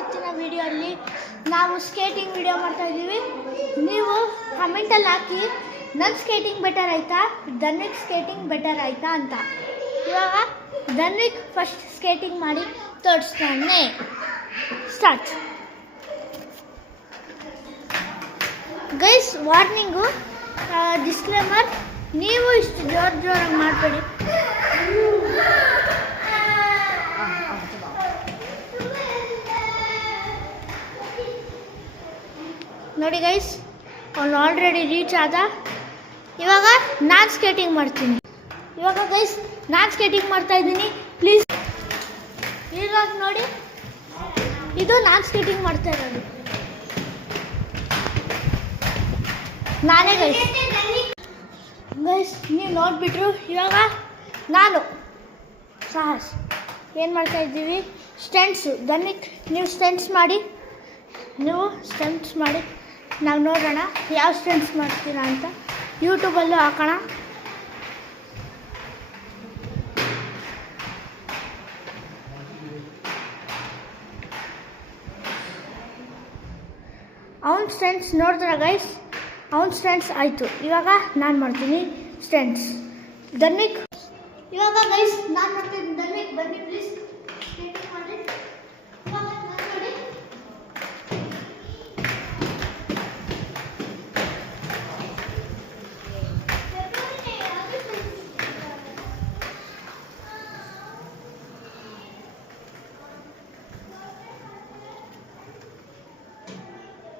ಇವತ್ತಿನ ವಿಡಿಯೋಲ್ಲಿ ನಾವು skating video ಮಾಡ್ತಾ ಇದ್ದೀವಿ. ನೀವು ಕಮೆಂಟಲ್ಲಿ ಹಾಕಿ ನನ್ನ ಸ್ಕೇಟಿಂಗ್ ಬೆಟರ್ ಆಯಿತಾ ಧನ್ವಿಕ್ ಸ್ಕೇಟಿಂಗ್ ಬೆಟರ್ ಆಯಿತಾ ಅಂತ. ಇವಾಗ ಧನ್ವಿಕ್ ಫಸ್ಟ್ ಸ್ಕೇಟಿಂಗ್ ಮಾಡಿ ತೋರಿಸ್ತಾನೆ. ಸ್ಟಾರ್ಟ್. ಗೈಸ್, ವಾರ್ನಿಂಗು, ಡಿಸ್ಕ್ಲೇಮರ್, ನೀವು ಇಷ್ಟು ಜೋರಾಗಿ ಮಾಡಬೇಡಿ. ನೋಡಿ ಗೈಸ್, ಅವನು ಆಲ್ರೆಡಿ ರೀಚ್ ಆದ. ಇವಾಗ ನಾನು ಸ್ಕೇಟಿಂಗ್ ಮಾಡ್ತೀನಿ. ಇವಾಗ ಗೈಸ್ ನಾನು ಸ್ಕೇಟಿಂಗ್ ಮಾಡ್ತಾ ಇದ್ದೀನಿ. ಪ್ಲೀಸ್ ಇವಾಗ ನೋಡಿ, ಇದು ನಾನು ಸ್ಕೇಟಿಂಗ್ ಮಾಡ್ತಾ ಇರೋದು ನಾನೇ ಗೈಸ್. ನೀವು ನೋಡಿಬಿಟ್ರು. ಇವಾಗ ನಾನು ಸಾಹಸ್ ಏನು ಮಾಡ್ತಾ ಇದ್ದೀವಿ, ಸ್ಟಂಟ್ಸು. ಧನ್ವಿಕ್, ನೀವು ಸ್ಟಂಟ್ಸ್ ಮಾಡಿ, ನಾವು ನೋಡೋಣ ಯಾವ ಸ್ಟಂಟ್ಸ್ ಮಾಡ್ತೀರಾ ಅಂತ. ಯೂಟ್ಯೂಬಲ್ಲೂ ಹಾಕೋಣ. ಅವನ ಸ್ಟಂಟ್ಸ್ ನೋಡಿದ್ರ ಗೈಸ್, ಅವನ ಸ್ಟಂಟ್ಸ್ ಆಯಿತು. ಇವಾಗ ನಾನು ಮಾಡ್ತೀನಿ ಸ್ಟಂಟ್ಸ್. ಧನ್ವಿಕ್, ಇವಾಗ ಗೈಸ್ ನಾನು ಮಾಡ್ತೀನಿ. ಧನ್ವಿಕ್ ಬನ್ನಿ ಪ್ಲೀಸ್.